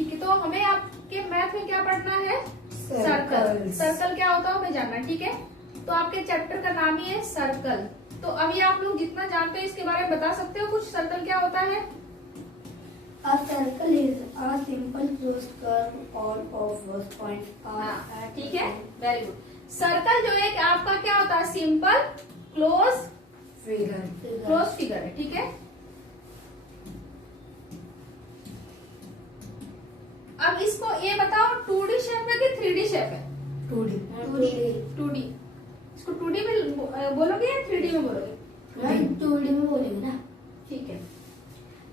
ठीक है, तो हमें आपके मैथ में क्या पढ़ना है? सर्कल। सर्कल क्या होता है हमें जानना है, ठीक है। तो आपके चैप्टर का नाम ही है सर्कल। तो अभी आप लोग जितना जानते हो इसके बारे में बता सकते हो कुछ, सर्कल क्या होता है? A circle is a simple closed curve all of whose points are at ठीक है, वेरी गुड। सर्कल जो है कि आपका क्या होता है? सिंपल क्लोज फिगर है, ठीक है। अब इसको ये बताओ 2D शेप है कि 3D शेप है? 2D। इसको 2D में बोलोगे या 3D में बोलोगे? 2D में बोलेंगे ना। ठीक है,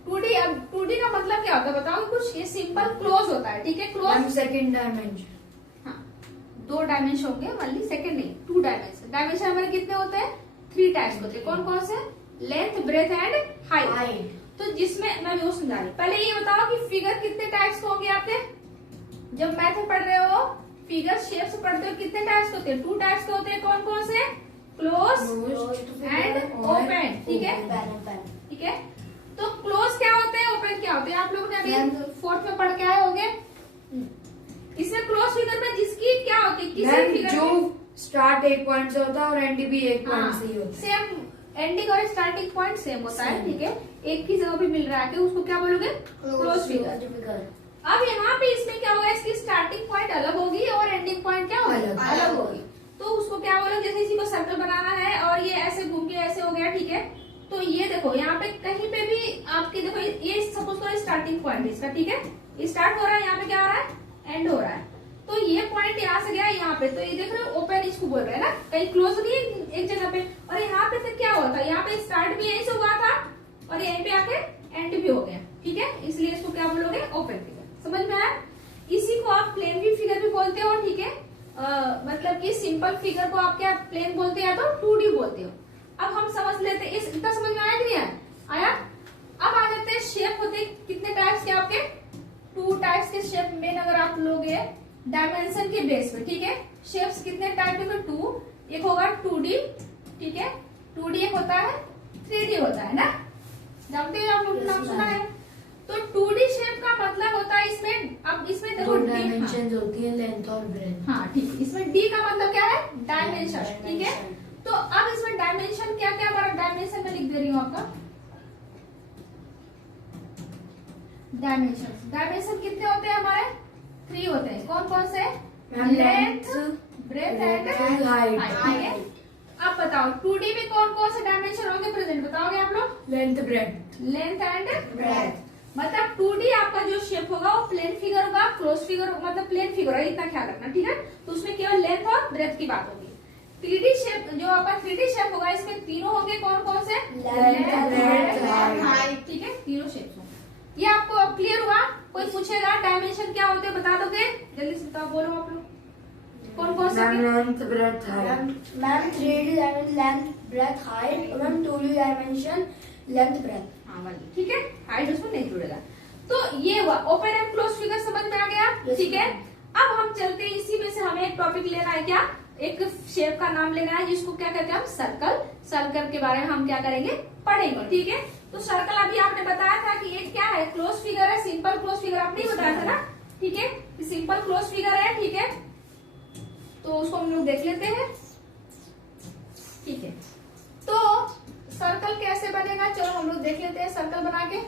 2D। अब 2D का मतलब क्या होता है बताओ कुछ? ये सिंपल क्लोज होता है, ठीक है। Close second dimension. हाँ, 2 डायमेंशन होंगे, मान ली सेकंड नहीं 2 डायमेंशन। डायमेंशन हमारे कितने होते हैं? 3 टाइप्स होते हैं। कौन कौन से? Length, breadth and height. तो जिसमें मैं वो समझा रही, पहले ये बताओ कि फिगर कितने टाइप्स के होंगे आपके? जब मैथ में पढ़ रहे हो, फिगर शेप्स पढ़ते हो, कितने टाइप्स के होते हैं? 2 टाइप्स के होते हैं। कौन कौन से? क्लोज एंड ओपन, ठीक है, ठीक है। तो क्लोज क्या होते हैं, ओपन क्या होते हैं? आप लोगों ने अभी 4th में पढ़ के आए होंगे। इसमें क्लोज फिगर में जिसकी क्या होती है? किसी फिगर जो स्टार्ट एक पॉइंट से होता है और एंड भी एक पॉइंट से ही होता है। सेम एंडिंग और स्टार्टिंग पॉइंट सेम होता है, ठीक है। एक ही जगह पे मिल रहा है कि उसको क्या बोलोगे? Close figure. अब यहाँ पे इसमें क्या होगा? इसकी स्टार्टिंग पॉइंट अलग होगी और एंडिंग पॉइंट क्या होगी? अलग होगी। तो उसको क्या बोलोगे? जैसे इसी को सर्कल बनाना है और ये ऐसे घूम के ऐसे हो गया, ठीक है। तो ये देखो यहाँ पे कहीं पे भी आपकी देखो, ये सपोज करो स्टार्टिंग पॉइंट इसका, ठीक है। ये स्टार्ट हो रहा है, यहाँ पे क्या हो रहा है? एंड हो रहा है। तो ये पॉइंट यहाँ से गया यहाँ पे, तो ये देख रहे हो ओपन इसको बोल रहे हैं ना, कहीं क्लोज नहीं है एक जगह पे। और यहाँ पे फिर क्या हुआ था? यहाँ पे स्टार्ट भी यहीं से हुआ था और यहीं पे आके एंड भी हो गया, ठीक है। इसलिए इसको क्या बोलोगे? Open figure. समझ में आया? इसी को आप प्लेन भी फिगर भी बोलते हो, ठीक है। मतलब कि सिंपल फिगर को आप क्या प्लेन बोलते हैं या तो 2D बोलते हो। अब हम समझ लेते हैं, इतना समझ में आया कि नहीं आया? अब आ जाते हैं शेप होते कितने टाइप्स के आपके? 2 टाइप्स के शेप में अगर आप लोगे डायमेंशन के बेस पे, ठीक है। शेप्स कितने टाइप के? 2। एक होगा 2D, ठीक है। 2D एक होता है, 3D होता है ना, जानते हो आप लोग, नाम सुना है। तो 2D शेप का मतलब होता है इसमें, अब इसमें देखो डायमेंशन होती है लेंथ और ब्रेथ। हाँ ठीक है, इसमें D का मतलब क्या है? डायमेंशन, ठीक है। तो अब इसमें डायमेंशन क्या क्या हमारा? डायमेंशन में लिख दे रही हूँ आपका डायमेंशन कितने होते हैं हमारे? 3 होते हैं। कौन कौन से? लेंथ, ब्रेथ एंड हाइट, ठीक है। अब बताओ 2D में कौन कौन से डायमेंशन होंगे प्रेजेंट? बताओगे आप लोग? Length and breadth. मतलब 2D आपका जो शेप होगा वो प्लेन फिगर होगा, क्लोज फिगर मतलब प्लेन फिगर है, इतना ख्याल रखना, ठीक है। तो उसमें केवल लेंथ और ब्रेथ की बात होगी। 3D शेप जो आपका 3D शेप होगा, इसमें तीनों होंगे। कौन कौन से? लेंथ, ब्रेथ, हाइट, ठीक है। तीनों शेप्स होंगे। ये आपको अब क्लियर हुआ? कोई पूछेगा डायमेंशन क्या होते हैं बता दोगे? जल्दी से बताओ, बोलो आप लोग कौन कौन से? Length, breadth, height. Ma'am 3D dimension length, breadth, height. और ma'am 2D dimension length, breadth. हाँ वाली, ठीक है। हाइट उसमें नहीं जुड़ेगा। तो ये हुआ ओपन एंड क्लोज फिगर, समझ में आ गया, ठीक है। अब हम चलते हैं, इसी में से हमें एक टॉपिक लेना है, क्या? एक शेप का नाम लेना है जिसको क्या कहते हैं हम? सर्कल। सर्कल के बारे में हम क्या करेंगे? पढ़ेंगे, ठीक है। तो सर्कल अभी आपने बताया था कि ये क्या है? क्लोज फिगर है, सिंपल क्लोज फिगर आपने ही बताया था ना, ठीक है। सिंपल क्लोज फिगर है, ठीक है। तो उसको हम लोग देख लेते हैं, ठीक है। तो सर्कल कैसे बनेगा, चलो हम लोग देख लेते हैं सर्कल बना के,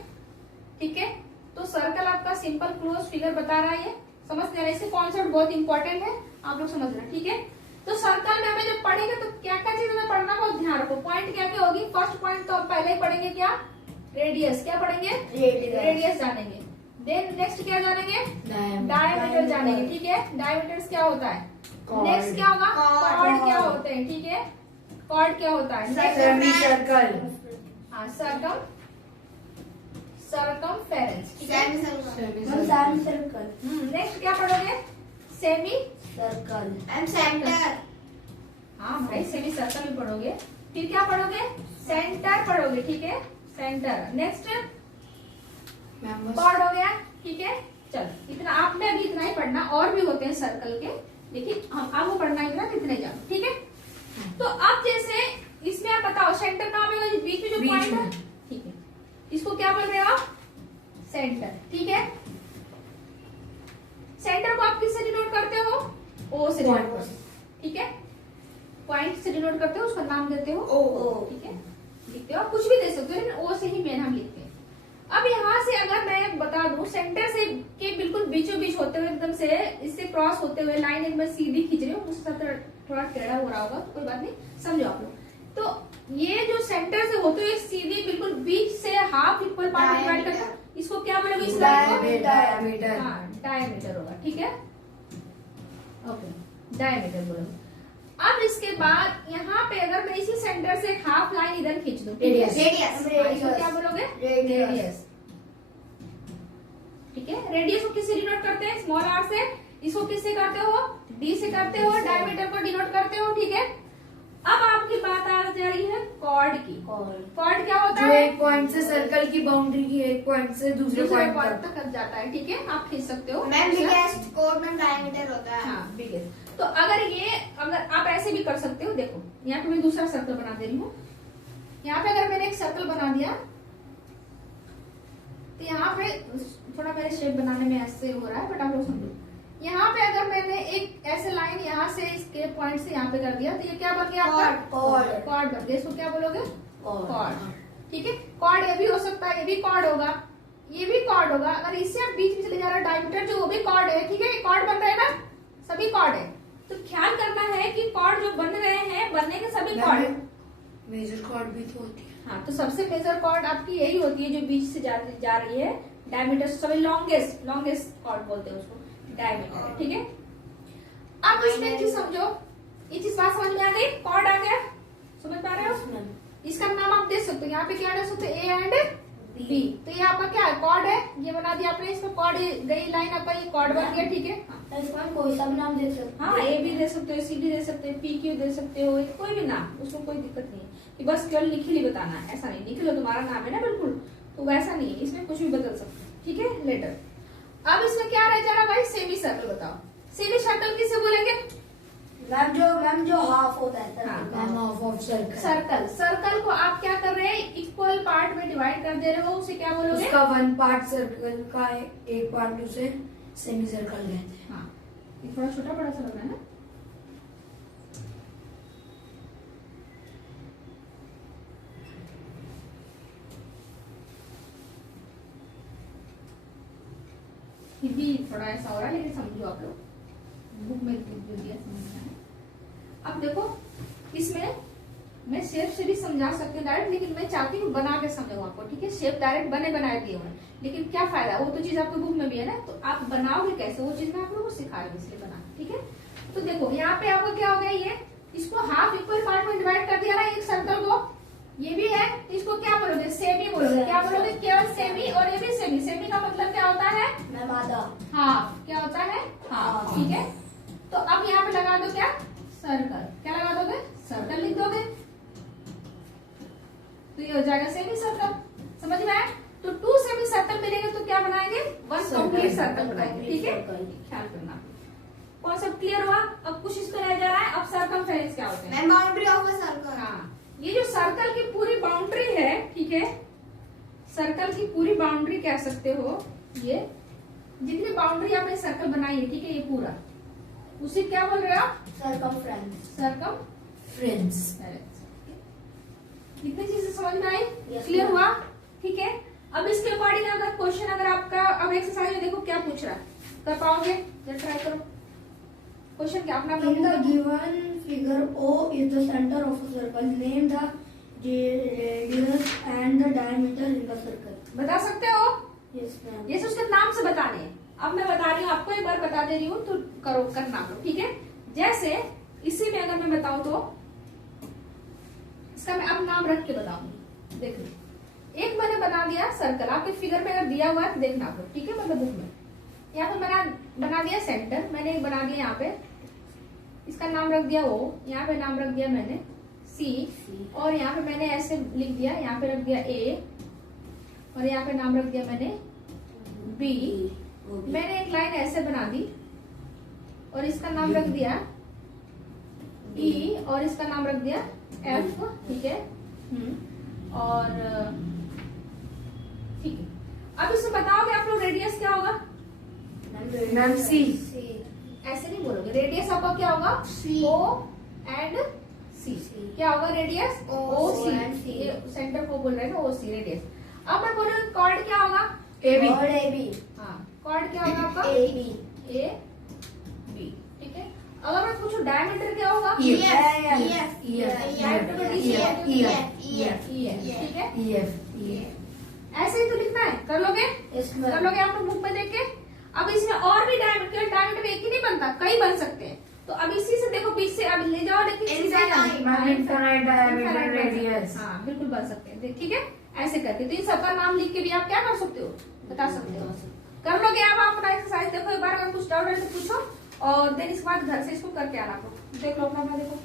ठीक है। तो सर्कल आपका सिंपल क्लोज फिगर बता रहा है, ये समझ लेना। इससे कॉन्सेप्ट बहुत इंपॉर्टेंट है, आप लोग समझ रहे हैं, ठीक है। तो सर्कल में हमें जब पढ़ेंगे तो क्या क्या चीज हमें पढ़ना, बहुत ध्यान रखो। पॉइंट क्या क्या होगी? फर्स्ट पॉइंट तो हम पहले ही पढ़ेंगे, क्या? रेडियस। क्या पढ़ेंगे? रेडियस जानेंगे। देन नेक्स्ट क्या जानेंगे? डायमीटर जानेंगे, ठीक है। डायमीटर क्या होता है? नेक्स्ट क्या होगा? कॉर्ड क्या होते हैं, ठीक है। कॉर्ड क्या होता है? Semi circle. हाँ, सरकमफेरेंस, ठीक है। Semi circle. नेक्स्ट क्या पढ़ोगे? Semi circle and centre. हाँ भाई, सेमी सर्कल भी पढ़ोगे। फिर क्या पढ़ोगे? सेंटर पढ़ोगे, ठीक है। सेंटर। नेक्स्ट कॉर्ड हो गया, ठीक है। चलो इतना आपने अभी इतना ही पढ़ना, और भी होते हैं सर्कल के, लेकिन हम आपको पढ़ना इतना कितने जानो, ठीक है। तो अब जैसे इसमें आप बताओ सेंटर कहाँ पे? बीच में जो पॉइंट है, ठीक है। इसको क्या बोल रहे हो आप? सेंटर, ठीक है। ओ से डिनोट करते हो, ठीक है। पॉइंट से डिनोट करते हो उसका नाम देते हो ओ, ठीक है, लिखते हो। कुछ भी दे सकते हो लेकिन ओ से ही मेन हम लिखते हैं। अब यहाँ से अगर मैं बता दूं सेंटर से के बिल्कुल बीचों बीच होते हुए एकदम से इससे क्रॉस होते हुए लाइन एक मैं सीधी खींच रही हूँ, उसका थोड़ा टेढ़ा हो रहा होगा, कोई बात नहीं, समझो आप लोग। तो ये जो सेंटर से होते हुए सीधी बिल्कुल बीच से हाफ इक्वल पार्ट डिवाइड करते हैं, इसको क्या बोलोगे? इस डायमीटर, हाँ डायमीटर होगा, ठीक है, ओके डायमीटर बोलोगे। अब इसके बाद यहाँ पे अगर मैं इसी सेंटर से हाफ लाइन इधर खींच दूं, रेडियस, इसको क्या बोलोगे? रेडियस, ठीक है। रेडियस को किससे डिनोट करते हैं? स्मॉल आर से। इसको किससे करते हो? डी से करते हो। डायमीटर को डिनोट करते हो, ठीक है। अब आपकी बात आ जा रही है कॉर्ड की। कॉर्ड क्या होता है? एक पॉइंट से सर्कल की बाउंड्री की एक पॉइंट से दूसरे पॉइंट तक जाता है, ठीक है, आप खींच सकते हो। मैम बिगेस्ट कॉर्ड में डायमीटर होता है। हाँ बिगेस्ट। तो अगर आप ऐसे भी कर सकते हो, देखो यहाँ पे मैं दूसरा सर्कल बना दे रही हूँ। यहाँ पे अगर मैंने एक सर्कल बना दिया तो यहाँ पे थोड़ा मेरे शेप बनाने में ऐसे हो रहा है, बट आप लोग समझो। यहाँ पे अगर मैंने एक ऐसे लाइन यहाँ से इसके पॉइंट से यहाँ पे कर दिया तो ये क्या बन गया आपका? कॉर्ड बन गया। इसको क्या बोलोगे? कॉर्ड, ठीक है। कॉर्ड ये भी हो सकता है, ये भी कॉर्ड होगा, ये भी कॉर्ड होगा। अगर इससे आप बीच में चले जा रहा है डायमीटर जो, वो भी कॉर्ड है, ठीक है। कॉर्ड बन रहा है ना, सभी कॉर्ड है। तो ख्याल करना है कि कॉर्ड जो बन रहे हैं, बनने के सभी कॉर्ड है। मेजर कॉर्ड भी तो होती है। हाँ, तो सबसे मेजर कॉर्ड आपकी यही होती है जो बीच से जा रही है, डायमीटर। सभी लॉन्गेस्ट कॉर्ड बोलते हैं उसको, डायमीटर, ठीक है। अब इसमें एक चीज समझो, ये चीज बात समझ में आ गई? कॉर्ड आ गया, समझ पा रहे हो? इसका नाम आप दे सकते हो, यहाँ पे क्या दे सकते हो? A and B. तो ये आपका क्या है? कॉर्ड है। ये बना दिया आपने, इसमें कॉर्ड गई लाइन आपका, ये कॉर्ड बन गया, ठीक है। इसका कोई सा भी नाम दे सकते हो। हाँ, ए भी दे सकते हो, सी भी दे सकते हो, पी क्यू दे सकते हो, कोई भी नाम, उसमें कोई दिक्कत नहीं है कि बस केवल निखिल ही बताना है, ऐसा नहीं। निखिल तुम्हारा नाम है ना, बिल्कुल, तो वैसा नहीं है, इसमें कुछ भी बदल सकते हो, ठीक है। लेटर। अब इसमें क्या रह जा रहा भाई? सेमी सर्कल बताओ। सेमी सर्कल किसे बोलेंगे? मैम जो हाफ होता है, हाँ, ma'am half of circle. Circle को आप क्या कर रहे हैं? इक्वल पार्ट में डिवाइड कर दे रहे हो, उसे क्या बोलोगे? उसका वन पार्ट सर्कल का एक पार्ट उसे सेमी सर्कल कहते हैं। हाँ, ये थोड़ा छोटा बड़ा सा लग रहा है ना। ये भी थोड़ा ऐसा हो रहा है, लेकिन समझो आप लोग, बुक में जो दिया समझना है। अब देखो, इसमें मैं शेप से भी समझा सकती हूँ डायरेक्ट, लेकिन मैं चाहती हूँ बना के समझाऊँ आपको, ठीक है। शेप डायरेक्ट बनाए दिए हुए, लेकिन क्या फायदा, वो तो चीज आपकी बुक में भी है ना, तो आप बनाओगे कैसे, वो चीज मैं आप लोगों को सिखा रही हूँ, इसलिए बना, ठीक है। तो देखो यहाँ पे आपको क्या हो गया, ये इसको हाफ इक्वल पार्ट में डिवाइड कर दिया ना एक सर्कल को, ये भी है, इसको क्या बोलोगे? सेमी बोलोगे। क्या बोलोगे? केवल सेमी, और ये भी सेमी। सेमी का मतलब क्या होता है? मैम आधा। हाफ। क्या होता है? हाफ, ठीक है। तो अब यहाँ पे लगा दो क्या? सर्कल। क्या लगा दोगे? सर्कल लिख दोगे, तो ये हो जाएगा सेमी सर्कल। समझ में आया? तो 2 सेमी सर्कल मिलेंगे तो क्या बनाएंगे? 1 कंप्लीट सर्कल बनाएंगे, ठीक है। ख्याल करना, कॉन्सेप्ट क्लियर हुआ? अब कुछ इसको रह जा रहा है। अब सर्कमफेरेंस क्या होते हैं? Boundary of a circle. हाँ, ये जो सर्कल की पूरी बाउंड्री है, ठीक है, सर्कल की पूरी बाउंड्री कह सकते हो, ये जितनी बाउंड्री आपने सर्कल बनाई है, ठीक है, ये पूरा, उसे क्या बोल रहे हो आप? सर्कमफ्रेंस। कितनी चीजें समझ में आई? क्लियर हुआ? ठीक है। अब इसके अकॉर्डिंग अगर क्वेश्चन, अगर आपका अब एक्सरसाइज में देखो क्या पूछ रहा है, कर पाओगे? ट्राई करो। क्वेश्चन क्या अपना? In the given figure, O is the center of a circle. Name the radius and the diameter in the circle. बता सकते हो? Yes, ma'am. ये उसके नाम से बताने हैं। अब मैं बता रही हूँ आपको, एक बार बता दे रही हूँ, तो करो, करना लो, ठीक है। जैसे इसी में अगर मैं बताऊं तो इसका मैं अब नाम रख के बताऊंगी। देख लो, एक मैंने बना दिया सर्कल, आपके फिगर में अगर दिया हुआ है तो देखना आप लोग, ठीक है, मतलब बुक में। यहाँ पे बना दिया सेंटर, मैंने एक बना दिया यहाँ पे, इसका नाम रख दिया O, यहाँ पे नाम रख दिया मैंने C, और यहाँ पे मैंने ऐसे लिख दिया, यहाँ पे रख दिया A, और यहाँ पे नाम रख दिया मैंने B। मैंने एक लाइन ऐसे बना दी और इसका नाम रख दिया E, और इसका नाम रख दिया F, ठीक है। और ठीक है, अब इसमें बताओगे आप लोग रेडियस क्या होगा? Ma'am C। ऐसे नहीं बोलोगे, रेडियस आपका क्या होगा C. O and C. क्या होगा radius O, O C and C, C. ये सेंटर को बोल रहे हैं ना ओ सी रेडियस। अब मैं बोलूँ कॉर्ड क्या होगा, AB. और AB. हाँ कॉर्ड क्या होगा आपका AB. ए बी, ठीक है। अगर मैं पूछूं डायमीटर क्या होगा EF. EF. ठीक है, EF. ऐसे ही तो लिखना है, कर लोगे, इसमें कर लोगे आप लोग बुक में देख के। अब इसमें और भी डायमीटर, डायमीटर एक ही नहीं बनता, कई बन सकते हैं। तो अब इसी से देखो बीच से अब ले जाओ, लेकिन Infinite diameter radius. हाँ बिल्कुल बन सकते हैं, ठीक है। ऐसे करके तो इन सबका नाम लिख के भी आप क्या कर सकते हो, बता सकते हो। कर लोगे आप अपना एक्सरसाइज, देखो एक बार अगर कुछ डाउट है तो पूछो, और देन इसके बाद घर से इसको करके आना को देख लो अपना भाई, देखो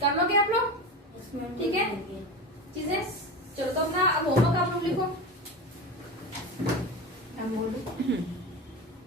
कर लोगे आप लोग, ठीक है चीजें। चलो तो अपना अब होमवर्क आप लोग लिखो। I'm